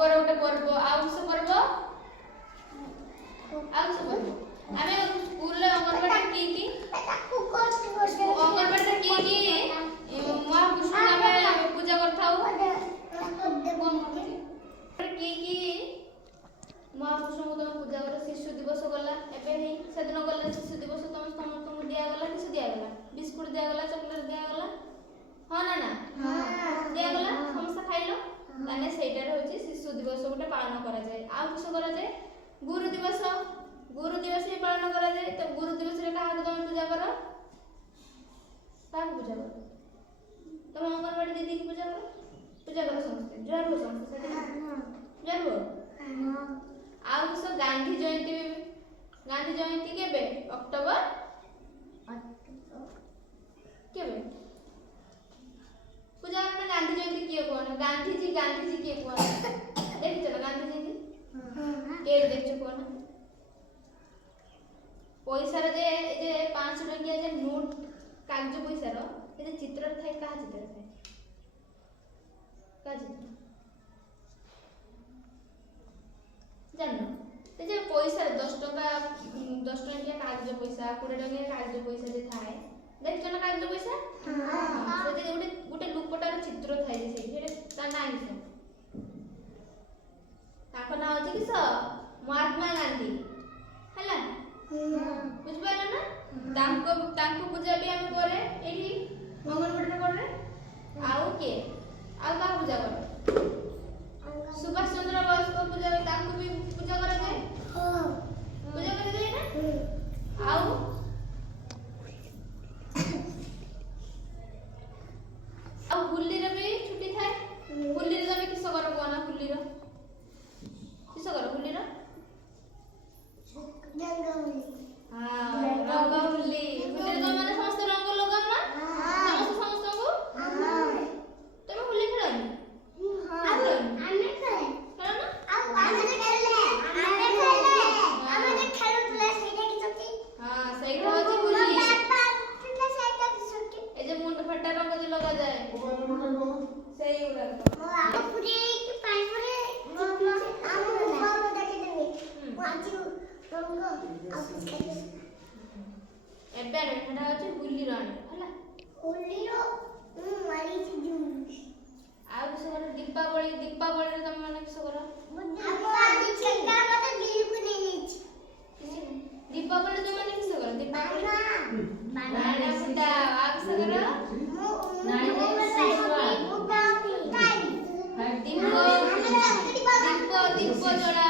ଅଙ୍କର ଗୋଟେ ପର୍ବ ଆଉ କିସ ପର୍ବ ଆମେ ସ୍କୁଲରେ ଅଙ୍ଗନବାଡ଼ି କି ଅଙ୍ଗନବାଡ଼ିରେ କି ମହାପୁରୁଷ ଆମେ ପୂଜା କରିଥାଉ କି ମହାପୁରୁଷଙ୍କୁ ତମେ ପୂଜା କର। ଶିଶୁ ଦିବସ ଗଲା ଏବେ ହିଁ ସେଦିନ ଗଲା ଶିଶୁ ଦିବସ ସମସ୍ତଙ୍କୁ ଦିଆଗଲା କିସ ଦିଆଗଲା ବିସ୍କୁଟ ଦିଆଗଲା ଚକୋଲେଟ ଦିଆଗଲା ହଁ ନା ଦିଆଗଲା ସମସ୍ତେ ଖାଇଲ ତାହେଲେ ସେଇଟାରେ ହଉଛି ଶିଶୁ ଦିବସ ଗୋଟେ ପାଳନ କରାଯାଏ। ଆଉ କିସ କରାଯାଏ ଗୁରୁ ଦିବସ ବି ପାଳନ କରାଯାଏ। ତ ଗୁରୁ ଦିବସରେ କାହାକୁ ତମେ ପୂଜା କର କାହାକୁ ପୂଜା କର ତମ ଅଙ୍ଗନବାଡ଼ି ଦିଦି की ପୂଜା କର ସମସ୍ତେ ଜୁହାର ହୁଅ ସମସ୍ତେ ଜୁହାର हुओ। ଆଉ କିସ ଗାନ୍धी ଜୟନ୍ତୀ କେବେ ଅକ୍ଟୋबर केबे पूजा करना गांधी जयंती किए कोन गांधी जी किए कोन देखि चलो गांधी जयंती के देखछ कोन पैसा रे जे 5 टकिया जे नोट कागज पैसा रो ए जे चित्र थाए का चित्र थाए का चित्र जानो ए जे पैसा 10 टका 10 टकिया कागज पैसा 20 टकिया कागज पैसा जे थाए देखछ ना कागज पैसा हां से गोटे लुकटार चित्र थाए जे ता ना किस ताको ना होची किस महात्मा गांधी हैला बुझ पाला ना तांको पूजा भी हम करे एठी अंगनवाड़ी करे आउ के आउ का पूजा करे सुभाष चंद्र बोस को पूजा तांको भी पूजा करा जाए पूजा करा जाए ना आउ होली रे भी छुट्टी थाए होली रे तमे किस करो कोना होली रे किस करो होली रे रंग होली हां रंग होली होली रे तमे समस्त रंग लगाओ ना समस्त को हां तमे होली खेलनी हां आमे खेले खेलो ना आमे खेलले खेलुतले सेटा की छुट्टी हां सेटा होची होली ए जे मुंड फटा रंग जे लगा जाए सही उड़ा तो आप पूरी की पानी पूरी आप बाबा देखे देबे वाची रंग एबे एटा होची होली राणी हला होली रो मारी छी जून आ सब दीपावली रे तुम माने किस करो आज छक्का मत बिल्कुल नहीं छी दीपावली तुम माने किस करो दीपावली बाना फुटा आप किस करो दीप जड़ा